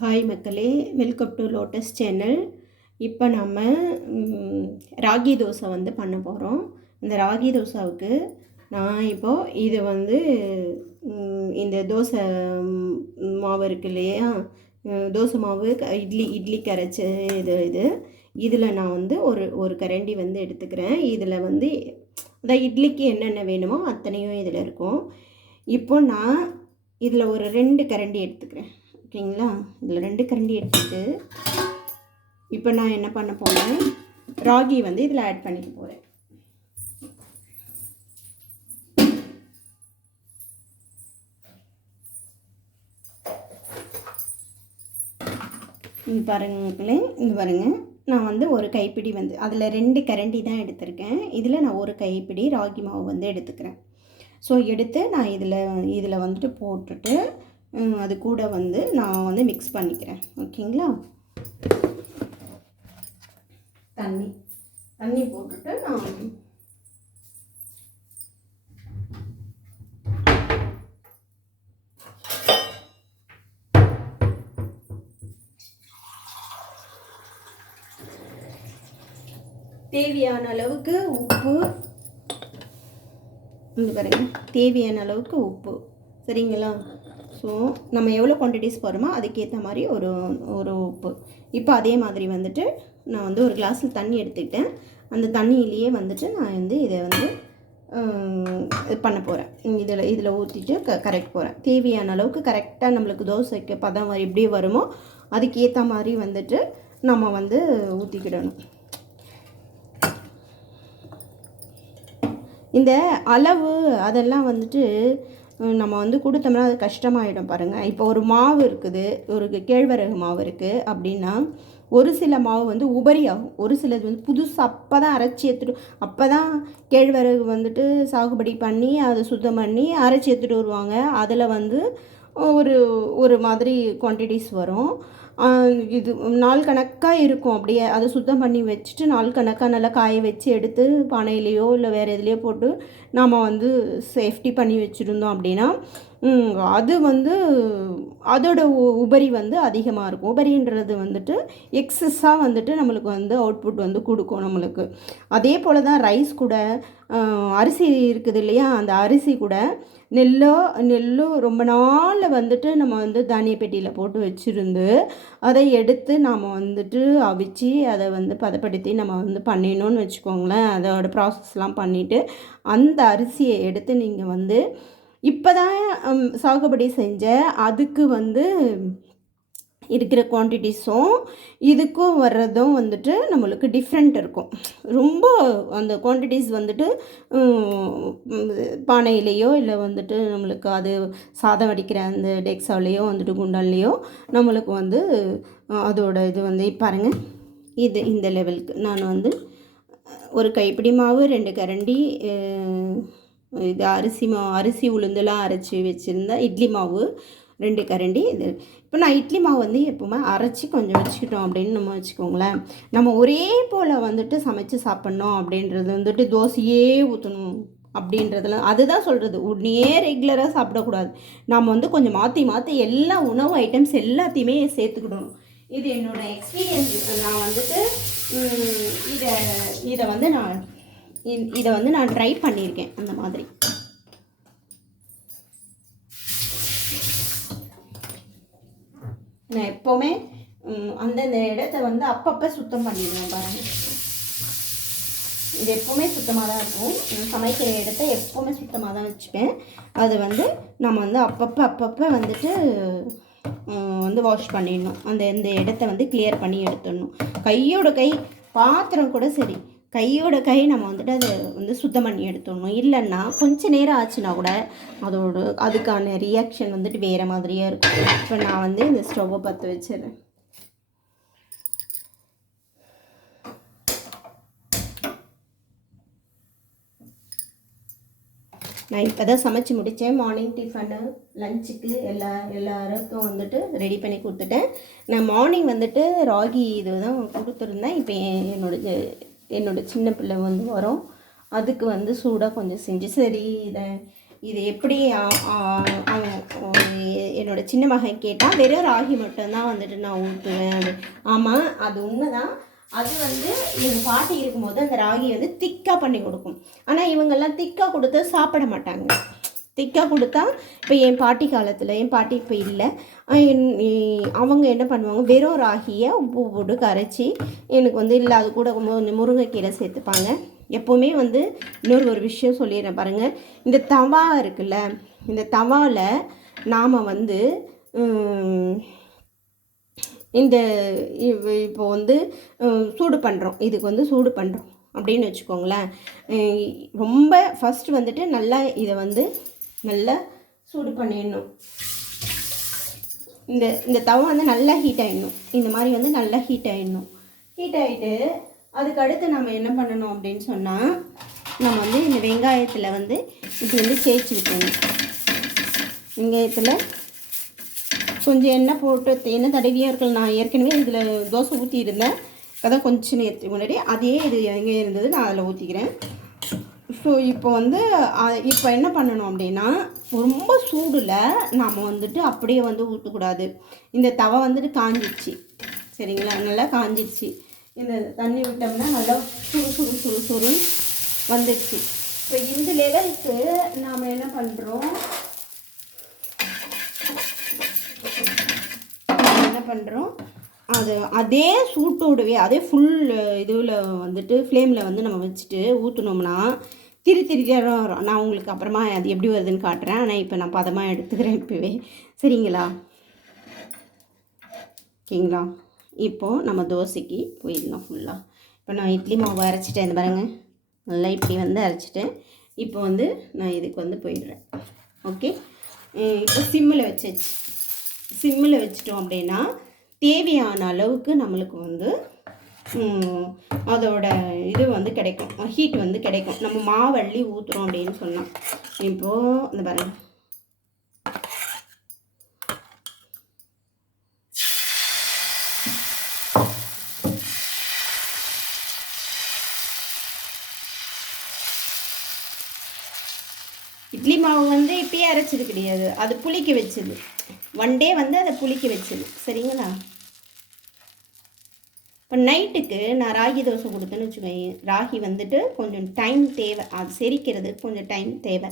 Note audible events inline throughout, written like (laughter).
Hi மக்களே. Welcome to lotus channel இப்போ நம்ம ராகி தோசை வந்து பண்ண போகிறோம் இந்த ராகி தோசாவுக்கு நான் இப்போது இது வந்து இந்த தோசை மாவு இருக்கு இல்லையா? தோசை மாவு க- இட்லி இட்லி கரைச்ச இது இது. இதில் நான் வந்து ஒரு ஒரு கரண்டி வந்து எடுத்துக்கிறேன். இதில் வந்து அதான் இட்லிக்கு என்னென்ன வேணுமோ அத்தனையும் இதில் இருக்கும். இப்போ நான் இதில் ஒரு ரெண்டு கரண்டி எடுத்துக்கிறேன். ஓகேங்களா? இதில் ரெண்டு கரண்டி எடுத்துட்டு இப்போ நான் என்ன பண்ண போகிறேன் ராகி வந்து இதில் ஆட் பண்ணிக்க போகிறேன் இது பாருங்க மக்களே பாருங்கள் நான் வந்து ஒரு கைப்பிடி வந்து அதில் ரெண்டு கரண்டி தான் எடுத்திருக்கேன். இதில் நான் ஒரு கைப்பிடி ராகி மாவு வந்து எடுத்துக்கிறேன். ஸோ எடுத்து நான் இதில் இதில் வந்துட்டு போட்டுட்டு அது கூட வந்து நான் வந்து மிக்ஸ் பண்ணிக்கிறேன். ஓகேங்களா? தண்ணி. தண்ணி போட்டுட்டு நான் தேவையான அளவுக்கு உப்பு. இங்க பாருங்க. தேவையான அளவுக்கு உப்பு. சரிங்களா? ஸோ நம்ம எவ்வளோ குவான்டிட்டிஸ் போகிறோமோ அதுக்கேற்ற மாதிரி ஒரு ஒரு உப்பு. இப்போ அதே மாதிரி வந்துட்டு நான் வந்து ஒரு கிளாஸில் தண்ணி எடுத்துக்கிட்டேன். அந்த தண்ணியிலேயே வந்துட்டு நான் வந்து இதை வந்து இது பண்ண போகிறேன் இதில் இதில் ஊற்றிட்டு க கரெக்ட் போகிறேன் தேவையான அளவுக்கு கரெக்டாக நம்மளுக்கு தோசைக்கு பதம் எப்படி வருமோ அதுக்கேற்ற மாதிரி வந்துட்டு நம்ம வந்து ஊற்றிக்கிடணும் இந்த அளவு அதெல்லாம் வந்துட்டு நம்ம வந்து கொடுத்தோம்னா அது கஷ்டமாயிடும் பாருங்கள் இப்போ ஒரு மாவு இருக்குது ஒரு கேழ்வரகு மாவு இருக்குது அப்படின்னா ஒரு சில மாவு வந்து உபரி ஆகும் ஒரு சிலது வந்து புதுசாக அப்போ தான் அரைச்சி எடுத்துட்டு அப்போ தான் கேழ்வரகு வந்துட்டு சாகுபடி பண்ணி அதை சுத்தம் பண்ணி அரைச்சி எடுத்துகிட்டு வருவாங்க. அதில் வந்து ஒரு ஒரு மாதிரி குவான்டிட்டிஸ் வரும். இது நாள் கணக்காக இருக்கும். அப்படியே அதை சுத்தம் பண்ணி வச்சுட்டு நாள் கணக்காக நல்லா காய வச்சு எடுத்து பானையிலையோ இல்லை வேறு எதுலேயோ போட்டு நாம் வந்து சேஃப்டி பண்ணி வச்சுருந்தோம் அப்படின்னா அது வந்து அதோட உ- உபரி வந்து அதிகமாக இருக்கும். உபரின்றது வந்துட்டு எக்ஸஸாக வந்துட்டு நம்மளுக்கு வந்து அவுட்புட் வந்து கொடுக்கும் நம்மளுக்கு. அதே போல் தான் ரைஸ் கூட அரிசி இருக்குது இல்லையா? அந்த அரிசி கூட நெல்லோ நெல்லும் ரொம்ப நாளில் வந்துட்டு நம்ம வந்து தானிய பெட்டியில் போட்டு வச்சுருந்து அதை எடுத்து நாம் வந்துட்டு அவிச்சு அதை வந்து பதப்படுத்தி நம்ம வந்து பண்ணிடணும்னு வச்சுக்கோங்களேன். அதோட ப்ராசஸ்லாம் பண்ணிவிட்டு அந்த அரிசியை எடுத்து நீங்கள் வந்து இப்போ தான் சாகுபடி செஞ்ச அதுக்கு வந்து இருக்கிற குவான்டிட்டிஸும் இதுக்கும் வர்றதும் வந்துட்டு நம்மளுக்கு டிஃப்ரெண்ட் இருக்கும். ரொம்ப அந்த குவான்டிட்டிஸ் வந்துட்டு பானையிலேயோ இல்லை வந்துட்டு நம்மளுக்கு அது சாதம் வடிக்கிற அந்த டெக்ஸாலேயோ வந்துட்டு குண்டான்லேயோ நம்மளுக்கு வந்து அதோட இது வந்து பாருங்கள் இது இந்த லெவலுக்கு நான் வந்து ஒரு கைப்பிடி மாவு ரெண்டு கரண்டி இது அரிசி மா அரிசி உளுந்தெல்லாம் அரைச்சி வச்சுருந்தா இட்லி மாவு ரெண்டு கரண்டி. இது இப்போ நான் இட்லி மாவு வந்து எப்போவுமே அரைச்சி கொஞ்சம் வச்சுக்கிட்டோம் அப்படின்னு நம்ம வச்சுக்கோங்களேன். நம்ம ஒரே போல் வந்துட்டு சமைச்சு சாப்பிட்ணும் அப்படின்றது வந்துட்டு தோசையே ஊற்றணும் அப்படின்றதுலாம் அதுதான் சொல்கிறது உடனே ரெகுலராக சாப்பிடக்கூடாது. நாம் வந்து கொஞ்சம் மாற்றி மாற்றி எல்லா உணவு ஐட்டம்ஸ் எல்லாத்தையுமே சேர்த்துக்கிடணும். இது என்னோட எக்ஸ்பீரியன்ஸ் நான் வந்துட்டு இதை இதை வந்து நான் இதை வந்து நான் ட்ரை பண்ணியிருக்கேன் அந்த மாதிரி நான் எப்போவுமே அந்தந்த இடத்த வந்து அப்பப்போ சுத்தம் பண்ணிடுவேன் பாருங்கள் இது எப்போவுமே சுத்தமாக தான் இருக்கும் சமைக்கிற இடத்த எப்போவுமே சுத்தமாக தான் வச்சுப்பேன். அது வந்து நம்ம வந்து அப்பப்போ அப்பப்போ வந்துட்டு வந்து வாஷ் பண்ணிடணும். அந்த இந்த இடத்த வந்து கிளியர் பண்ணி எடுத்துடணும். கையோட கை பாத்திரம் கூட சரி. கையோட கை நம்ம வந்துட்டு அதை வந்து சுத்தம் பண்ணி எடுத்துடணும். இல்லைன்னா கொஞ்ச நேரம் ஆச்சுன்னா கூட அதோட அதுக்கான ரியாக்ஷன் வந்துட்டு வேறு மாதிரியாக இருக்கும். இப்போ நான் வந்து இந்த ஸ்டவ்வை பற்ற வச்சிடுறேன். நான் இப்போ தான் சமைச்சு முடித்தேன் மார்னிங் டிஃபனு லஞ்சுக்கு எல்லா எல்லாருக்கும் வந்துட்டு ரெடி பண்ணி கொடுத்துட்டேன். நான் மார்னிங் வந்துட்டு ராகி இது தான் கொடுத்துருந்தேன். இப்போ என்னோட என்னோட சின்ன பிள்ளை வந்து வரும். அதுக்கு வந்து சூடாக கொஞ்சம் செஞ்சு சரி இதை இது எப்படி ஆ- என்னோட சின்ன மகன் கேட்டால் வெறும் ராகி மட்டும்தான் வந்துட்டு நான் ஊற்றுவேன் ஆமாம் அது உண்மைதான். அது வந்து எங்கள் பாட்டி இருக்கும்போது அந்த ராகி வந்து திக்காக பண்ணி கொடுக்கும். ஆனால் இவங்கெல்லாம் திக்காக கொடுத்து சாப்பிட மாட்டாங்க. திக்காக கொடுத்தா இப்போ என் பாட்டி காலத்தில் என் பாட்டி இப்போ இல்லை. என் அவங்க என்ன பண்ணுவாங்க? வெறும் ராகியை உப்பு போட்டு கரைச்சி எனக்கு வந்து இல்லை அது கூட கொஞ்சம் முருங்கைக்கீரை சேர்த்துப்பாங்க. எப்போவுமே வந்து இன்னொரு ஒரு விஷயம் சொல்லிடுறேன் பாருங்கள் இந்த தவா இருக்குல்ல இந்த தவாவில் நாம் வந்து இந்த இப்போ வந்து சூடு பண்ணுறோம் இதுக்கு வந்து சூடு பண்ணுறோம் அப்படின்னு வச்சுக்கோங்களேன். ரொம்ப ஃபஸ்ட்டு வந்துட்டு நல்லா இதை வந்து நல்லா சூடு பண்ணிடணும். இந்த இந்த தவா வந்து நல்லா ஹீட் ஆகிடணும் இந்த மாதிரி வந்து நல்லா ஹீட் ஆகிடணும் ஹீட் ஆகிட்டு அதுக்கு அடுத்து நம்ம என்ன பண்ணணும் அப்படின்னு சொன்னால் நம்ம வந்து இந்த வெங்காயத்தில் வந்து இது வந்து சேர்த்து விட்டுணும் வெங்காயத்தில் கொஞ்சம் எண்ணெய் போட்டு எண்ணெய் தடவியாக இருக்கல நான் ஏற்கனவே இதில் தோசை ஊற்றி இருந்தேன் அதான் கொஞ்சம் நேரத்துக்கு முன்னாடி அதே இது எங்கே இருந்தது நான் அதில் ஊற்றிக்கிறேன் ஸோ இப்போ வந்து இப்போ என்ன பண்ணணும் அப்படின்னா ரொம்ப சூடில் நாம் வந்துட்டு அப்படியே வந்து ஊற்றக்கூடாது இந்த தவை வந்துட்டு காஞ்சிடுச்சு சரிங்களா? நல்லா காஞ்சிடுச்சு இந்த தண்ணி விட்டோம்னா நல்லா சுறு சுறு சுறு சுருன்னு வந்துடுச்சு இப்போ இந்த லெவலுக்கு நாம் என்ன பண்ணுறோம் என்ன பண்ணுறோம் அது அதே சூட்டோடவே அதே ஃபுல் இதுவில் வந்துட்டு ஃப்ளேமில் வந்து நம்ம வச்சுட்டு ஊற்றுனோம்னா திரி திரியாக வரும் நான் உங்களுக்கு அப்புறமா அது எப்படி வருதுன்னு காட்டுறேன். ஆனால் இப்போ நான் பதமாக எடுத்துக்கிறேன் இப்போவே. சரிங்களா? ஓகேங்களா? இப்போது நம்ம தோசைக்கு போயிடலாம் ஃபுல்லாக இப்போ நான் இட்லி மாவு அரைச்சிட்டேன். இந்த பாருங்க. நல்லா இப்படி வந்து அரைச்சிட்டேன். இப்போ வந்து நான் இதுக்கு வந்து போயிடுறேன். ஓகே? இப்போ சிம்மில் வச்சாச்சு. சிம்மில் வச்சிட்டோம் அப்படின்னா தேவையான அளவுக்கு நம்மளுக்கு வந்து அதோட இது வந்து கிடைக்கும். ஹீட் வந்து கிடைக்கும். நம்ம மாவள்ளி ஊற்றுறோம் அப்படின்னு சொன்னோம் இப்போது இந்த பாருங்க. இட்லி மாவு வந்து இப்பயே அரைச்சது கிடையாது. அது புளிக்க வச்சது. ஒன் டே வந்து அதை புளிக்க வச்சது. சரிங்களா? இப்போ நைட்டுக்கு நான் ராகி தோசை கொடுத்தேன்னு வச்சுக்கோங்க ராகி வந்துட்டு கொஞ்சம் டைம் தேவை. அது செரிக்கிறது கொஞ்சம் டைம் தேவை.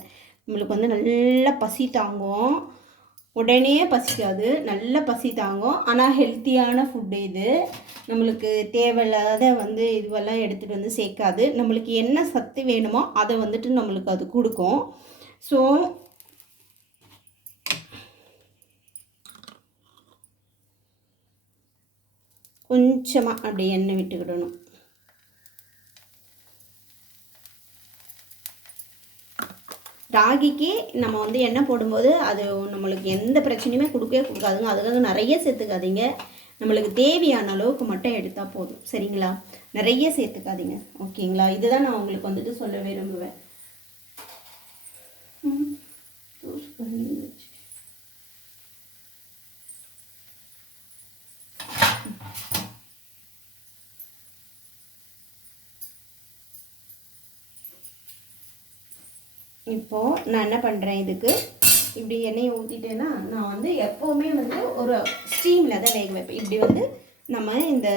நம்மளுக்கு வந்து நல்லா பசி தாங்கும். உடனே பசிக்காது. நல்ல பசி தாங்கும். ஆனால் ஹெல்த்தியான ஃபுட்டு இது. நம்மளுக்கு தேவையில்லாத வந்து இதுவெல்லாம் எடுத்துகிட்டு வந்து சேர்க்காது. நம்மளுக்கு என்ன சத்து வேணுமோ அதை வந்துட்டு நம்மளுக்கு அது கொடுக்கும். ஸோ கொஞ்சமாக அப்படி எண்ணெய் விட்டுக்கிடணும். ராகிக்கு நம்ம வந்து எண்ணெய் போடும்போது அது நம்மளுக்கு எந்த பிரச்சனையுமே கொடுக்கவே கொடுக்காதுங்க. அதுக்காக நிறைய சேர்த்துக்காதீங்க. நம்மளுக்கு தேவையான அளவுக்கு மட்டும் எடுத்தால் போதும். சரிங்களா? நிறைய சேர்த்துக்காதீங்க. ஓகேங்களா? இதுதான் நான் உங்களுக்கு வந்துட்டு சொல்ல விரும்புவேன் ம். தோசை கல்லு வச்சு. இப்போது நான் என்ன பண்ணுறேன் இதுக்கு? இப்படி எண்ணெயை ஊற்றிட்டேன்னா நான் வந்து எப்போவுமே வந்து ஒரு ஸ்டீமில் தான் வேக வைப்பேன். இப்படி வந்து நம்ம இந்த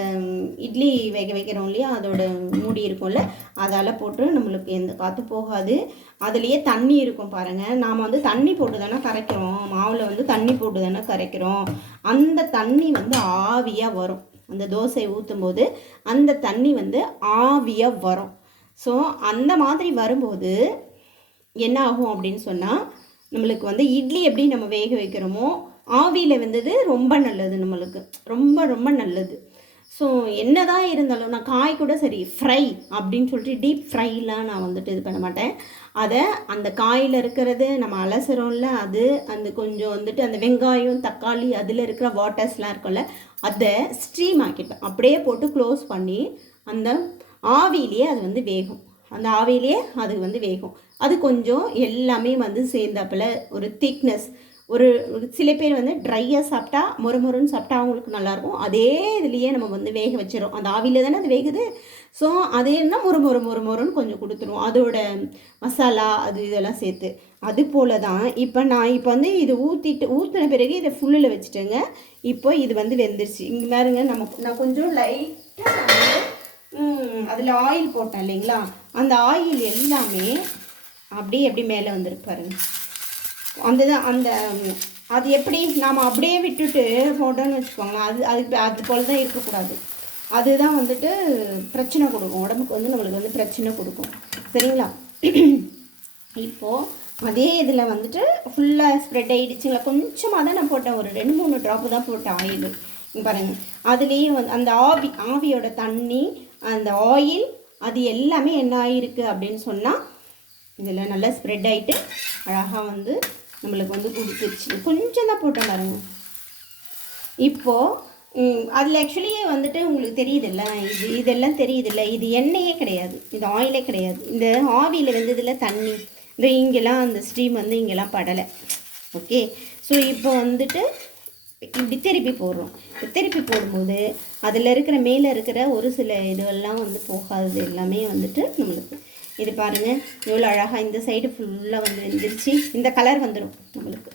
இட்லி வேக வைக்கிறோம் இல்லையா அதோட மூடி இருக்கும்ல அதால் போட்டு நம்மளுக்கு எந்த காற்று போகாது. அதுலேயே தண்ணி இருக்கும் பாருங்கள் நாம் வந்து தண்ணி போட்டு தானே கரைக்கிறோம். மாவில் வந்து தண்ணி போட்டு தானே கரைக்கிறோம். அந்த தண்ணி வந்து ஆவியாக வரும். அந்த தோசையை ஊற்றும் போது அந்த தண்ணி வந்து ஆவியாக வரும். ஸோ அந்த மாதிரி வரும்போது என்ன ஆகும் அப்படின்னு சொன்னால் நம்மளுக்கு வந்து இட்லி எப்படி நம்ம வேக வைக்கிறோமோ ஆவியில் வந்தது ரொம்ப நல்லது நம்மளுக்கு. ரொம்ப ரொம்ப நல்லது. ஸோ என்னதான் இருந்தாலும் நான் காய் கூட சரி ஃப்ரை அப்படின்னு சொல்லிட்டு டீப் ஃப்ரைலாம் நான் வந்துட்டு இது பண்ண மாட்டேன். அதை அந்த காயில் இருக்கிறது நம்ம அலசுறோம்ல அது அந்த கொஞ்சம் வந்துட்டு அந்த வெங்காயம் தக்காளி அதில் இருக்கிற வாட்டர்ஸ்லாம் இருக்கும்ல அதை ஸ்ட்ரீம் ஆக்கிப்பேன். அப்படியே போட்டு க்ளோஸ் பண்ணி அந்த ஆவியிலேயே அது வந்து வேகும். அந்த ஆவியிலேயே அது வந்து வேகும். அது கொஞ்சம் எல்லாமே வந்து சேர்ந்தாப்புல ஒரு திக்னஸ் ஒரு ஒரு சில பேர் வந்து ட்ரையாக சாப்பிட்டா மொறுமொறுன்னு சாப்பிட்டா அவங்களுக்கு நல்லாயிருக்கும். அதே இதுலேயே நம்ம வந்து வேக வச்சிடும் அந்த ஆவியில் தானே அது வேகுது? ஸோ அதே என்ன? மொறு மொறு மொறு மொறுன்னு கொஞ்சம் கொடுத்துருவோம். அதோட மசாலா அது இதெல்லாம் சேர்த்து. அது போல தான் இப்போ நான் இப்போ வந்து இது ஊற்றிட்டு ஊற்றின பிறகு இதை ஃபுல்லில் வச்சுட்டேங்க. இப்போ இது வந்து வெந்துருச்சு. இங்கே பாருங்க நம்ம நான் கொஞ்சம் லைட்டாக அதில் ஆயில் போட்டேன் இல்லைங்களா? அந்த ஆயில் எல்லாமே அப்படியே எப்படி மேலே வந்துருக்கு பாருங்கள் அந்த தான் அந்த அது எப்படி நாம் அப்படியே விட்டுட்டு போட்டோன்னு வச்சுக்கோங்களேன். அது அதுக்கு அது போல் தான் இருக்கக்கூடாது. அதுதான் வந்துட்டு பிரச்சனை கொடுக்கும். உடம்புக்கு வந்து நம்மளுக்கு வந்து பிரச்சனை கொடுக்கும். சரிங்களா? (clears throat) இப்போது அதே இதில் வந்துட்டு ஃபுல்லாக ஸ்ப்ரெட் ஆகிடுச்சுங்களா கொஞ்சமாக தான் நான் போட்டேன். ஒரு ரெண்டு மூணு ட்ராப்பு தான் போட்டேன் ஆயில் பாருங்கள் அதுலேயும் வந்து அந்த ஆவி ஆவியோட தண்ணி அந்த ஆயில் அது எல்லாமே என்ன ஆகிருக்கு அப்படின்னு சொன்னால் இதில் நல்லா ஸ்ப்ரெட் ஆகிட்டு அழகாக வந்து நம்மளுக்கு வந்து கொடுத்துருச்சு கொஞ்சம் தான் போட்டேன் பாருங்க. இப்போது அதில் ஆக்சுவலியே வந்துட்டு உங்களுக்கு தெரியுதில்ல இது இதெல்லாம் தெரியுதில்ல. இது எண்ணெயே கிடையாது. இது ஆயிலே கிடையாது. இந்த ஆவியில் வெந்ததில் தண்ணி. இந்த இங்கெல்லாம் அந்த ஸ்டீம் வந்து இங்கெல்லாம் படலை. ஓகே ஸோ இப்போ வந்துட்டு இப்படி திருப்பி போடுறோம். திருப்பி போடும்போது அதில் இருக்கிற மேலே இருக்கிற ஒரு சில இதுவெல்லாம் வந்து போகாதது எல்லாமே வந்துட்டு நம்மளுக்கு இது பாருங்கள் எவ்வளோ அழகாக இந்த சைடு ஃபுல்லாக வந்து வெந்துருச்சு. இந்த கலர் வந்துடும் நம்மளுக்கு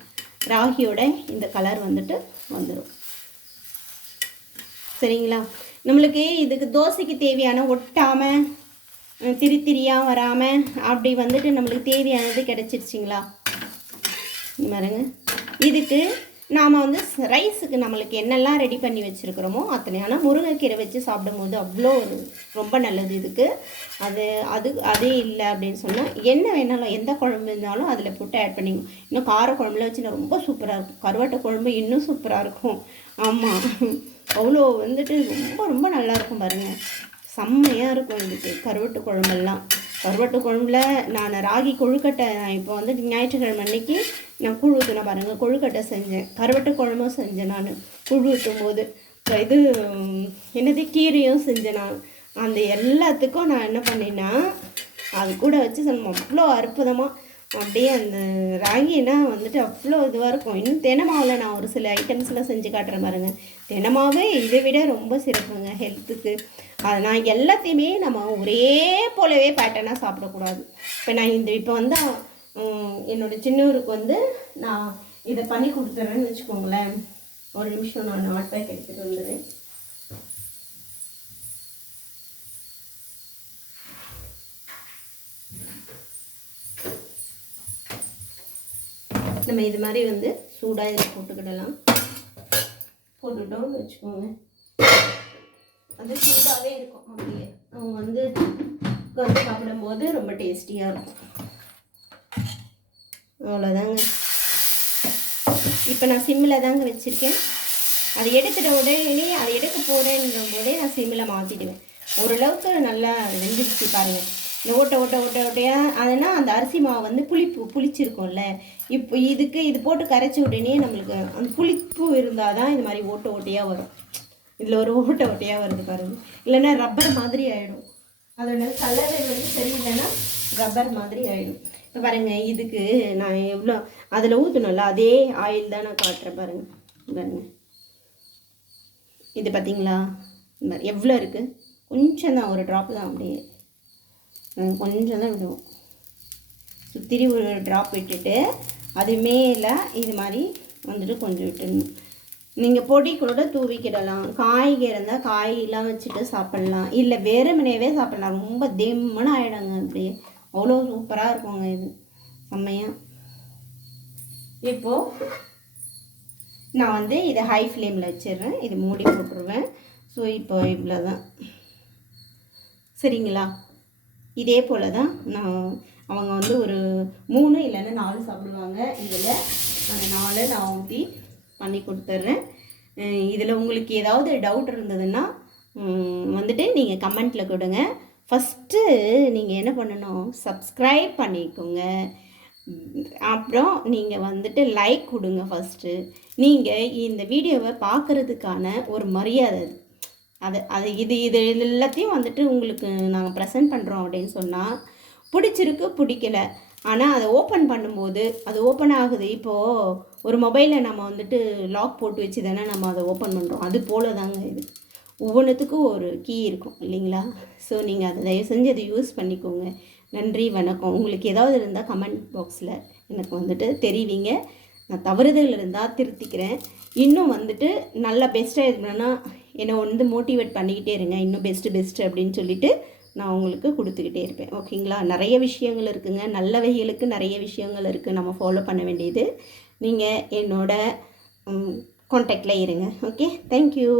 ராகியோட இந்த கலர் வந்துட்டு வந்துடும் சரிங்களா? நம்மளுக்கு இதுக்கு தோசைக்கு தேவையான ஒட்டாமல் திரி திரியாக வராமல் அப்படி வந்துட்டு நம்மளுக்கு தேவையானது கிடச்சிருச்சிங்களா? இங்க பாருங்க. இதுக்கு நாம் வந்து ரைஸுக்கு நம்மளுக்கு என்னெல்லாம் ரெடி பண்ணி வச்சுருக்கிறோமோ அத்தனை ஆனால் முருங்கைக்கீரை வச்சு சாப்பிடும்போது அவ்வளோ ஒரு ரொம்ப நல்லது இதுக்கு. அது அது அது இல்லை அப்படின்னு சொன்னால் என்ன வேணாலும் எந்த குழம்பு இருந்தாலும் அதில் போட்டு ஆட் பண்ணி இன்னும் கார குழம்புல வச்சு ரொம்ப சூப்பராக இருக்கும். கருவாட்டை குழம்பு இன்னும் சூப்பராக இருக்கும். ஆமாம் அவ்வளோ வந்துட்டு ரொம்ப ரொம்ப நல்லா இருக்கும் பாருங்கள் செம்மையாக இருக்கும் இதுக்கு கருவாட்டு குழம்பெல்லாம். கருவாட்டு குழம்புல நான் ராகி கொழுக்கட்டை நான் இப்போ வந்து ஞாயிற்றுக்கிழமை அன்னைக்கு நான் கூழ் ஊற்றின பாருங்கள் கொழுக்கட்டை செஞ்சேன். கருவாட்டு குழம்பும் செஞ்சேன் நான். கூழ் ஊற்றும் போது அப்புறம் இது என்னது கீரையும் செஞ்சேன் நான். அந்த எல்லாத்துக்கும் நான் என்ன பண்ணேன்னா அது கூட வச்சு அவ்வளோ அற்புதமாக அப்படியே அந்த ராகினா வந்துட்டு அவ்வளோ இதுவாக இருக்கும். இன்னும் தினமாவில் நான் ஒரு சில ஐட்டம்ஸ்லாம் செஞ்சு காட்டுறேன் மாதிரிங்க தினமாவே இதை விட ரொம்ப சிறப்புங்க ஹெல்த்துக்கு அதை நான் எல்லாத்தையுமே நம்ம ஒரே போலவே பேட்டர்னாக சாப்பிடக்கூடாது. இப்போ நான் இந்த இப்போ வந்து என்னோட சின்னவருக்கு வந்து நான் இதை பண்ணி கொடுத்துட்றேன்னு வச்சுக்கோங்களேன். ஒரு நிமிஷம் நான் நாட் பேக் எடுத்துகிட்டு வந்துடுறேன். நம்ம இது மாதிரி வந்து சூடாக இதை போட்டுக்கிடலாம். போட்டுட்டோம்னு வச்சுக்கோங்க. அது சூடாகவே இருக்கும் அப்படியே. அவங்க வந்து உட்காந்து சாப்பிடும்போது ரொம்ப டேஸ்டியாக இருக்கும். அவ்வளோதாங்க இப்போ நான் சிம்மில் தாங்க வச்சுருக்கேன். அதை எடுத்துட்ட உடனே அதை எடுக்க போகிறேன்ற போதே நான் சிம்மில் மாற்றிடுவேன் ஓரளவுக்கு நல்லா வெந்துருச்சு பாருங்கள் இந்த ஓட்டை ஓட்டை ஓட்டை ஓட்டையாக அதுனா அந்த அரிசி மாவு வந்து புளிப்பு புளிச்சிருக்கும்ல. இப்போ இதுக்கு இது போட்டு கரைச்ச உடனே நம்மளுக்கு அந்த புளிப்பு இருந்தால் தான் இது மாதிரி ஓட்டை ஓட்டையாக வரும். இதில் ஒரு ஓட்டை ஓட்டையாக வருது பாருங்க. இல்லைன்னா ரப்பர் மாதிரி ஆகிடும் அதோட கலர் வந்து சரியில்லைன்னா ரப்பர் மாதிரி ஆகிடும் இப்போ பாருங்கள் இதுக்கு நான் எவ்வளோ அதில் ஊற்றணும்ல அதே ஆயில் தான் நான் காட்டுறேன் பாருங்கள் பாருங்கள் இது பார்த்தீங்களா இந்த மாதிரி எவ்வளோ இருக்குது கொஞ்சம் தான் ஒரு ட்ராப் தான் அப்படியே. கொஞ்சம் தான் விடுவோம். சுத்திரி ஒரு ட்ராப் விட்டுட்டு அது மேலே இது மாதிரி வந்துட்டு கொஞ்சம் விட்டுடணும். நீங்கள் பொடி கூட தூவிக்கிடலாம். காய்கறி இருந்தால் காயெல்லாம் வச்சுட்டு சாப்பிட்லாம். இல்லை வெறுமனேவே சாப்பிட்லாம். ரொம்ப தெம்முன்னு ஆகிடுங்க அப்படியே. அவ்வளோ சூப்பராக இருக்குங்க இது. செம்மையாக இப்போது நான் வந்து இதை ஹை ஃப்ளேமில் வச்சிடுறேன். இது மூடி போட்டுருவேன். ஸோ இப்போ இவ்வளோ தான் சரிங்களா? இதே போல் தான் நான் அவங்க வந்து ஒரு மூணு இல்லைன்னா நாலு சாப்பிடுவாங்க. இதில் அந்த நாலு நான் ஊற்றி பண்ணி கொடுத்துட்றேன் இதில் உங்களுக்கு ஏதாவது டவுட் இருந்ததுன்னா வந்துட்டு நீங்கள் கமெண்ட்டில் கொடுங்க. ஃபஸ்ட்டு நீங்கள் என்ன பண்ணணும்? சப்ஸ்கிரைப் பண்ணிக்கோங்க. அப்புறம் நீங்கள் வந்துட்டு லைக் கொடுங்க ஃபஸ்ட்டு நீங்கள் இந்த வீடியோவை பார்க்குறதுக்கான ஒரு மரியாதை அது அது இது இது எல்லாத்தையும் வந்துட்டு உங்களுக்கு நாங்கள் ப்ரெசென்ட் பண்ணுறோம் அப்படின்னு சொன்னால் பிடிச்சிருக்கு பிடிக்கல. ஆனால் அதை ஓப்பன் பண்ணும்போது அது ஓப்பன் ஆகுது. இப்போது ஒரு மொபைலில் நம்ம வந்துட்டு லாக் போட்டு வச்சு தானே நம்ம அதை ஓப்பன் பண்ணுறோம் அது போல தாங்க இது. ஒவ்வொன்றுத்துக்கும் ஒரு கீ இருக்கும் இல்லைங்களா? ஸோ நீங்கள் அதை தயவு செஞ்சு அதை யூஸ் பண்ணிக்கோங்க. நன்றி வணக்கம். உங்களுக்கு ஏதாவது இருந்தால் கமெண்ட் பாக்ஸில் எனக்கு வந்துட்டு தெரிவிங்க. நான் தவறுதல் இருந்தால் திருத்திக்கிறேன். இன்னும் வந்துட்டு நல்லா பெஸ்ட்டாக இருக்கணும்னா என்னை வந்து மோட்டிவேட் பண்ணிக்கிட்டே இருங்க இன்னும் பெஸ்ட்டு பெஸ்ட்டு அப்படின்னு சொல்லிட்டு நான் உங்களுக்கு கொடுத்துக்கிட்டே இருப்பேன். ஓகேங்களா நிறைய விஷயங்கள் இருக்குங்க. நல்ல வகைகளுக்கு நிறைய விஷயங்கள் இருக்குது நம்ம ஃபாலோ பண்ண வேண்டியது. நீங்கள் என்னோட காண்டாக்டில் இருங்க. Okay thank you